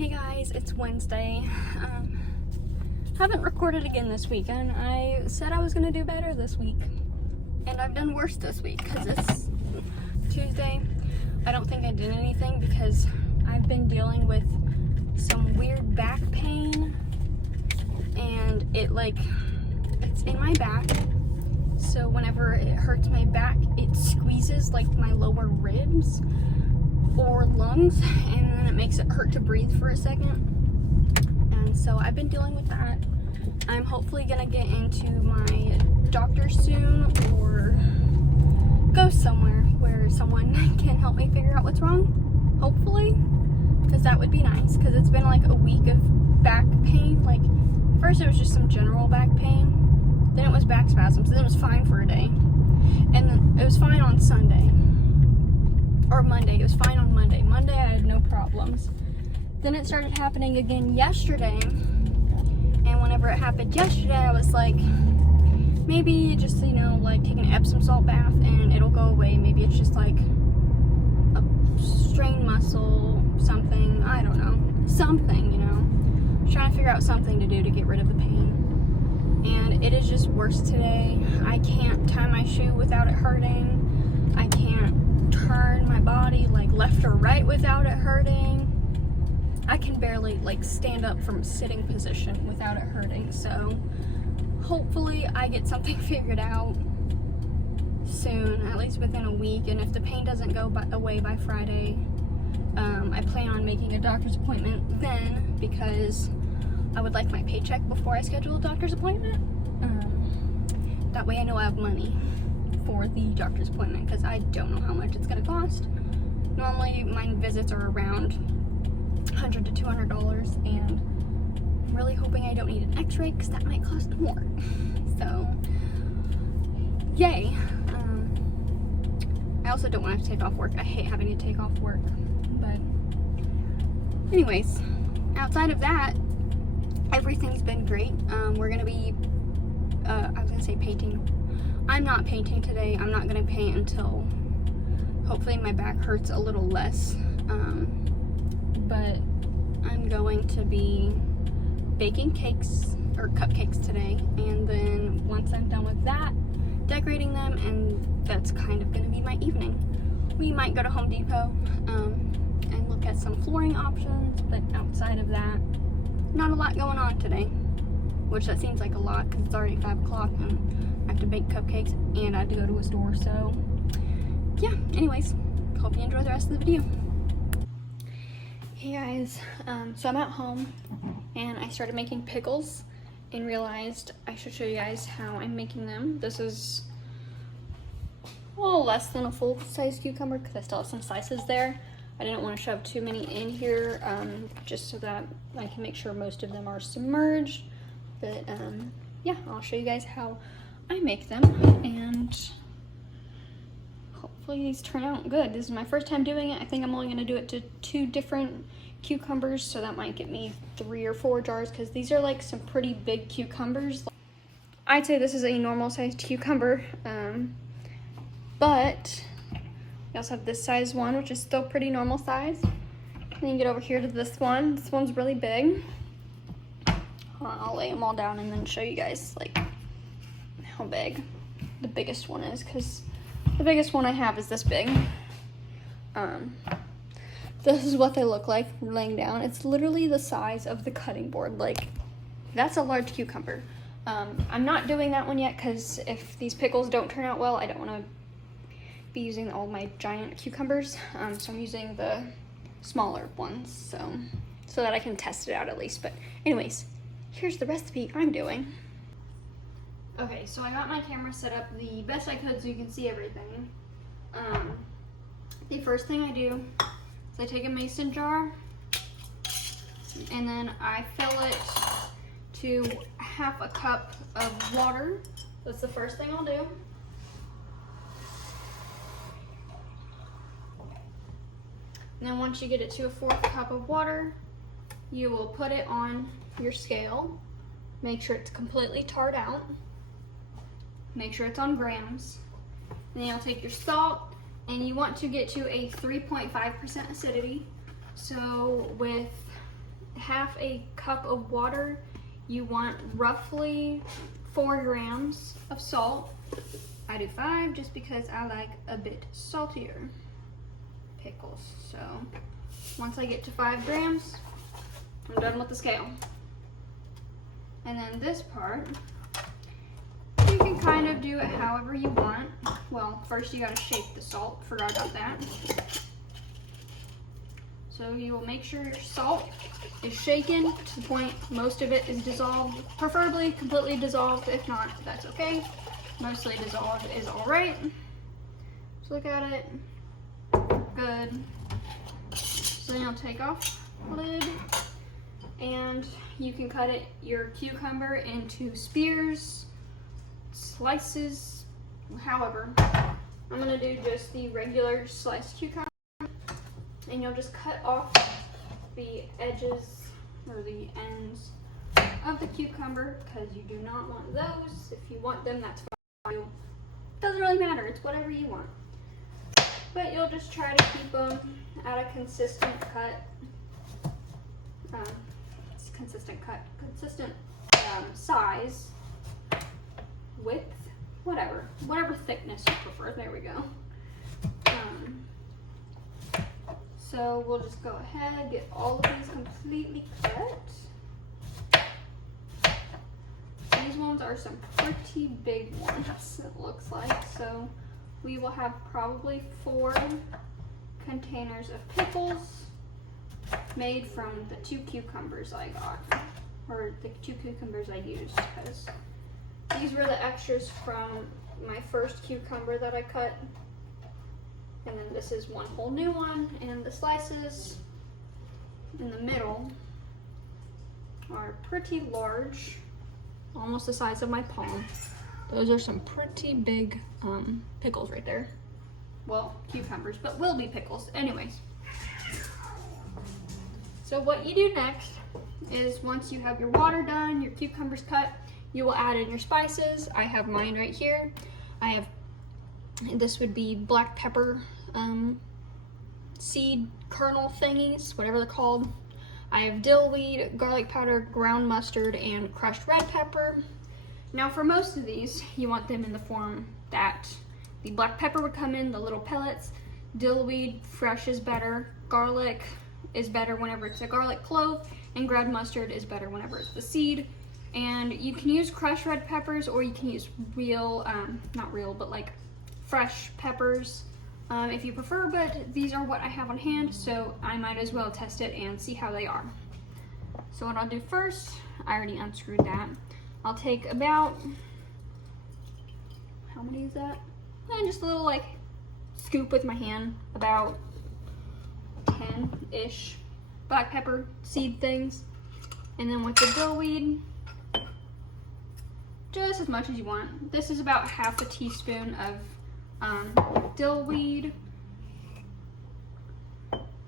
Hey guys, it's Wednesday. Haven't recorded again this week, and I said I was gonna do better this week, and I've done worse this week because it's Tuesday. I don't think I did anything because I've been dealing with some weird back pain, and it's in my back. So whenever it hurts my back, it squeezes like my lower ribs or lungs, and then it makes it hurt to breathe for a second. And so I've been dealing with that. I'm hopefully gonna get into my doctor soon or go somewhere where someone can help me figure out what's wrong, hopefully, because that would be nice, because it's been like a week of back pain. Like, first it was just some general back pain, then it was back spasms, then it was fine for a day, and then it was fine on Sunday. Or Monday, it was fine on Monday. Monday I had no problems. Then it started happening again yesterday, and whenever it happened yesterday, I was like, maybe just, like take an Epsom salt bath and it'll go away. Maybe it's just like a strained muscle, something, I don't know. Something, Trying to figure out something to do to get rid of the pain. And it is just worse today. I can't tie my shoe without it hurting. I can't turn my body like left or right without it hurting. I can barely like stand up from sitting position without it hurting. So hopefully I get something figured out soon, at least within a week. And if the pain doesn't go away by Friday, I plan on making a doctor's appointment then, because I would like my paycheck before I schedule a doctor's appointment. That way I know I have money for the doctor's appointment, because I don't know how much it's going to cost. Normally my visits are around $100 to $200, and I'm really hoping I don't need an x-ray because that might cost more. So yay. I also don't want to take off work. I hate having to take off work. But anyways, outside of that, everything's been great. We're going to be I was going to say painting. I'm not painting today. I'm not going to paint until hopefully my back hurts a little less. But I'm going to be baking cakes or cupcakes today, and then once I'm done with that, decorating them, and that's kind of going to be my evening. We might go to Home Depot and look at some flooring options, but outside of that, not a lot going on today, which that seems like a lot because it's already 5 o'clock and I have to bake cupcakes and I have to go to a store. So yeah, anyways, hope you enjoy the rest of the video. Hey guys, so I'm at home and I started making pickles and realized I should show you guys how I'm making them. This is a little less than a full-size cucumber because I still have some slices there. I didn't want to shove too many in here, just so that I can make sure most of them are submerged. But yeah, I'll show you guys how I make them, and hopefully these turn out good. This is my first time doing it. I think I'm only going to do it to 2 different cucumbers, so that might get me 3 or 4 jars because these are like some pretty big cucumbers. I'd say this is a normal sized cucumber, but we also have this size one, which is still pretty normal size. And then you get over here to this one. This one's really big. I'll lay them all down and then show you guys like how big the biggest one is, because the biggest one I have is this big. This is what they look like laying down. It's literally the size of the cutting board. Like, that's a large cucumber. I'm not doing that one yet because if these pickles don't turn out well, I don't want to be using all my giant cucumbers. So I'm using the smaller ones so that I can test it out at least. But anyways, here's the recipe I'm doing. Okay, so I got my camera set up the best I could so you can see everything. The first thing I do is I take a mason jar and then I fill it to 1/2 cup of water. That's the first thing I'll do. And then once you get it to 1/4 cup of water, you will put it on your scale. Make sure it's completely tarred out. Make sure it's on grams. And then you'll take your salt, and you want to get to a 3.5% acidity. So with half a cup of water, you want roughly 4 grams of salt. I do 5 just because I like a bit saltier pickles. So once I get to 5 grams, I'm done with the scale. And then this part, you can kind of do it however you want. Well, first you gotta shake the salt, forgot about that. So you will make sure your salt is shaken to the point most of it is dissolved, preferably completely dissolved. If not, that's okay. Mostly dissolved is all right. So look at it, good. So then you'll take off the lid and you can cut your cucumber into spears, slices, however. I'm gonna do just the regular sliced cucumber, and you'll just cut off the edges or the ends of the cucumber because you do not want those. If you want them, that's fine. It doesn't really matter, it's whatever you want. But you'll just try to keep them at a consistent size, width, whatever thickness you prefer. There we go. So we'll just go ahead, get all of these completely cut. These ones are some pretty big ones, it looks like. So we will have probably 4 containers of pickles made from the 2 cucumbers I got, or the 2 cucumbers I used, because these were the extras from my first cucumber that I cut. And then this is one whole new one, and the slices in the middle are pretty large, almost the size of my palm. Those are some pretty big pickles right there. Well, cucumbers, but will be pickles. Anyways. So what you do next is once you have your water done, your cucumbers cut, you will add in your spices. I have mine right here. This would be black pepper seed kernel thingies, whatever they're called. I have dill weed, garlic powder, ground mustard, and crushed red pepper. Now for most of these, you want them in the form that the black pepper would come in, the little pellets. Dill weed, fresh is better. Garlic is better whenever it's a garlic clove, and ground mustard is better whenever it's the seed. And you can use crushed red peppers, or you can use real, not real, but like fresh peppers if you prefer, but these are what I have on hand, so I might as well test it and see how they are. So what I'll do first, I already unscrewed that. I'll take about, how many is that? And just a little like scoop with my hand, about 10-ish black pepper seed things. And then with the dill weed, just as much as you want. This is about half a teaspoon of dill weed,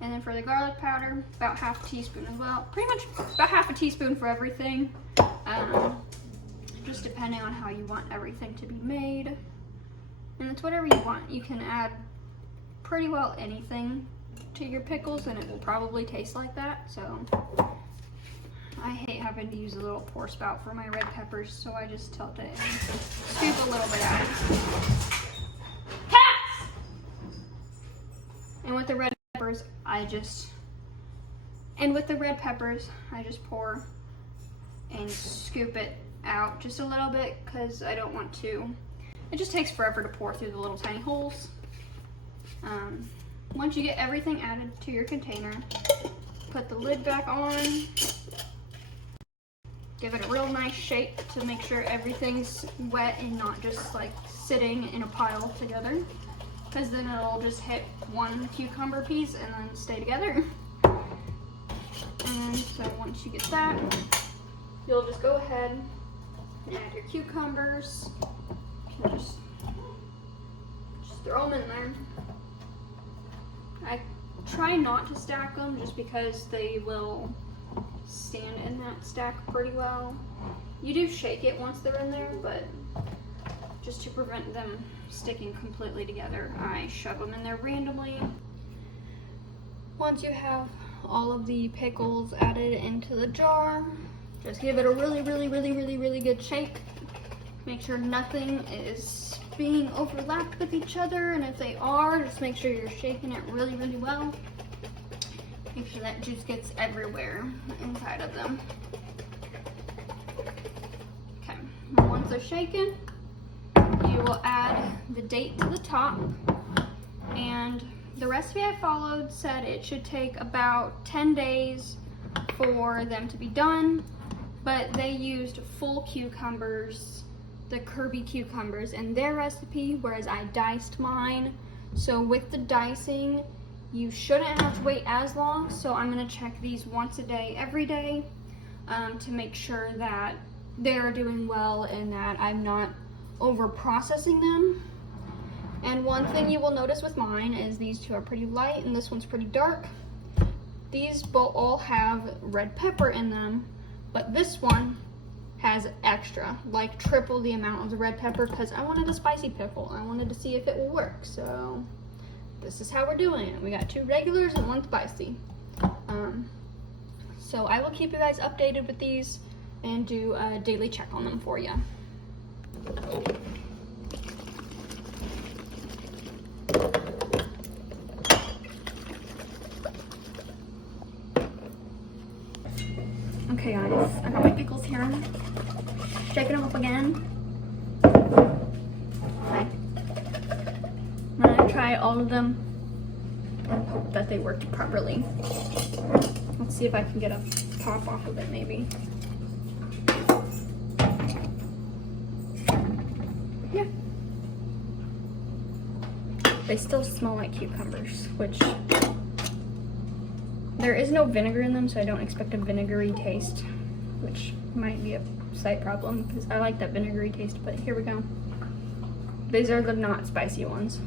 and then for the garlic powder, about half a teaspoon as well. Pretty much about half a teaspoon for everything, just depending on how you want everything to be made. And it's whatever you want. You can add pretty well anything to your pickles and it will probably taste like that. So I hate having to use a little pour spout for my red peppers, so I just tilt it and scoop a little bit out. And with the red peppers, I just pour and scoop it out just a little bit because I don't want to. It just takes forever to pour through the little tiny holes. Once you get everything added to your container, put the lid back on. Give it a real nice shake to make sure everything's wet and not just like sitting in a pile together, because then it'll just hit one cucumber piece and then stay together. And so once you get that, you'll just go ahead and add your cucumbers. Just throw them in there. I try not to stack them just because they will stand in that stack pretty well. You do shake it once they're in there, but just to prevent them sticking completely together, I shove them in there randomly. Once you have all of the pickles added into the jar. Just give it a really good shake. Make sure nothing is being overlapped with each other, and if they are, just make sure you're shaking it really well. Make sure that juice gets everywhere inside of them. Okay, once they're shaken, you will add the date to the top, and the recipe I followed said it should take about 10 days for them to be done, but they used full cucumbers, the Kirby cucumbers, in their recipe, whereas I diced mine. So with the dicing, you shouldn't have to wait as long, so I'm gonna check these once a day, every day, to make sure that they're doing well and that I'm not over processing them. And one thing you will notice with mine is these two are pretty light and this one's pretty dark. These both all have red pepper in them, but this one has extra, like triple the amount of the red pepper, because I wanted a spicy pickle. I wanted to see if it will work, so this is how we're doing it. We got 2 regulars and 1 spicy. So I will keep you guys updated with these and do a daily check on them for you. Okay guys, I got my pickles here. Shaking them up again. Okay. I'm gonna try all of them and hope that they worked properly. Let's see if I can get a pop off of it maybe. Yeah. They still smell like cucumbers, which there is no vinegar in them, so I don't expect a vinegary taste, which might be a slight problem because I like that vinegary taste, but here we go. These are the not spicy ones.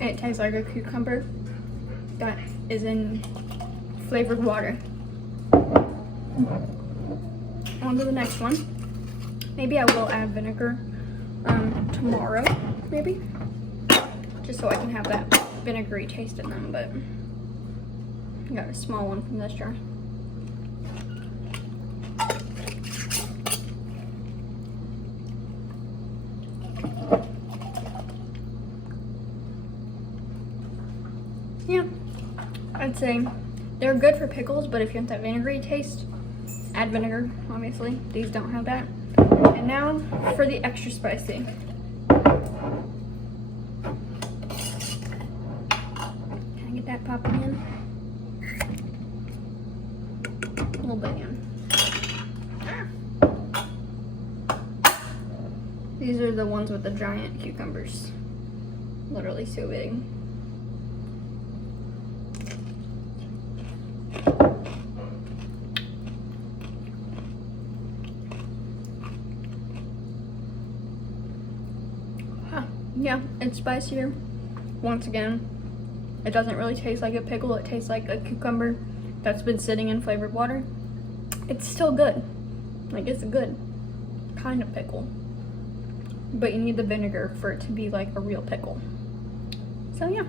It tastes like a cucumber that is in flavored water. On to the next one. Maybe I will add vinegar tomorrow, maybe, just so I can have that vinegary taste in them, but I got a small one from this jar. Yeah, I'd say they're good for pickles, but if you want that vinegary taste, add vinegar, obviously. These don't have that. And now for the extra spicy. Can I get that popping in? A little bit in. These are the ones with the giant cucumbers. Literally so big. Yeah, it's spicier. Once again, it doesn't really taste like a pickle. It tastes like a cucumber that's been sitting in flavored water. It's still good. Like, it's a good kind of pickle. But you need the vinegar for it to be like a real pickle. So yeah,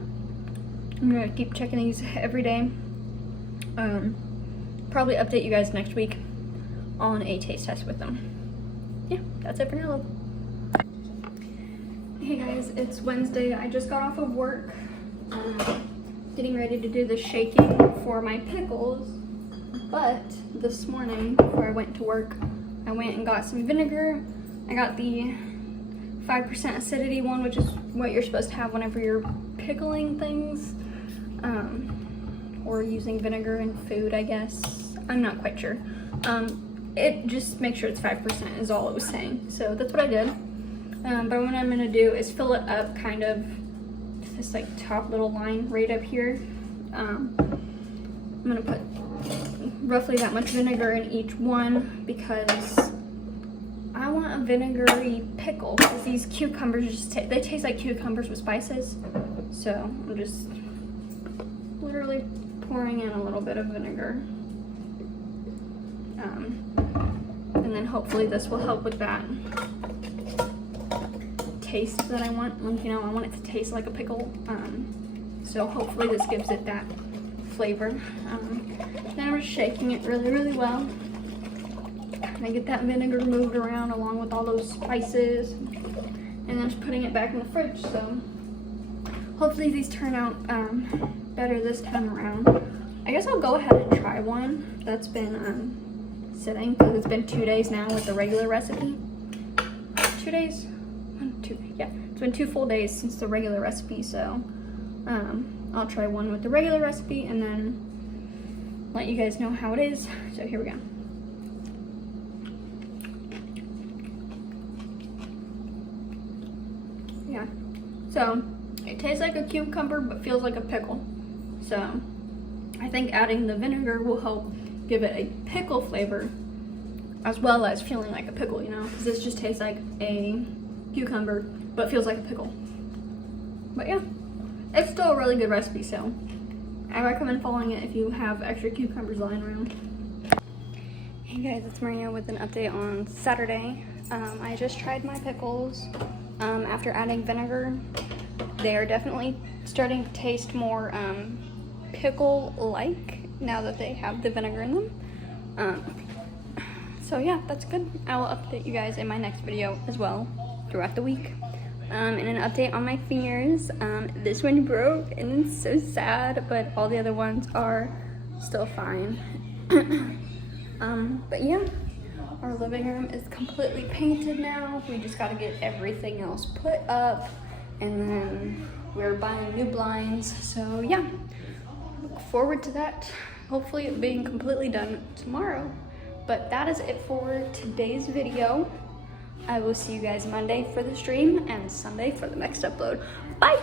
I'm gonna keep checking these every day. Probably update you guys next week on a taste test with them. Yeah, that's it for now. Hey guys, it's Wednesday. I just got off of work, getting ready to do the shaking for my pickles, but this morning before I went to work, I went and got some vinegar. I got the 5% acidity one, which is what you're supposed to have whenever you're pickling things, or using vinegar in food, I guess. I'm not quite sure. It just makes sure it's 5% is all it was saying. So that's what I did. But what I'm gonna do is fill it up kind of this like top little line right up here. I'm gonna put roughly that much vinegar in each one because I want a vinegary pickle, because these cucumbers just they taste like cucumbers with spices. So I'm just literally pouring in a little bit of vinegar. And then hopefully this will help with that taste that I want. Like, you know, I want it to taste like a pickle. So hopefully this gives it that flavor. Then I'm just shaking it really, really well. And I get that vinegar moved around along with all those spices. And then just putting it back in the fridge. So hopefully these turn out better this time around. I guess I'll go ahead and try one that's been sitting, because it's been 2 days now with the regular recipe. 2 days? 2, yeah. It's been 2 full days since the regular recipe, so I'll try one with the regular recipe and then let you guys know how it is. So here we go. Yeah. So it tastes like a cucumber but feels like a pickle. So I think adding the vinegar will help give it a pickle flavor as well as feeling like a pickle, you know, because this just tastes like a cucumber but feels like a pickle. But yeah, it's still a really good recipe, so I recommend following it if you have extra cucumbers lying around. Hey guys, it's Maria with an update on Saturday. I just tried my pickles after adding vinegar. They are definitely starting to taste more pickle-like now that they have the vinegar in them. So yeah, that's good. I will update you guys in my next video as well throughout the week. And an update on my fingers. This one broke and it's so sad, but all the other ones are still fine. But yeah, our living room is completely painted now. We just gotta get everything else put up, and then we're buying new blinds. So yeah, look forward to that. Hopefully it being completely done tomorrow. But that is it for today's video. I will see you guys Monday for the stream and Sunday for the next upload. Bye!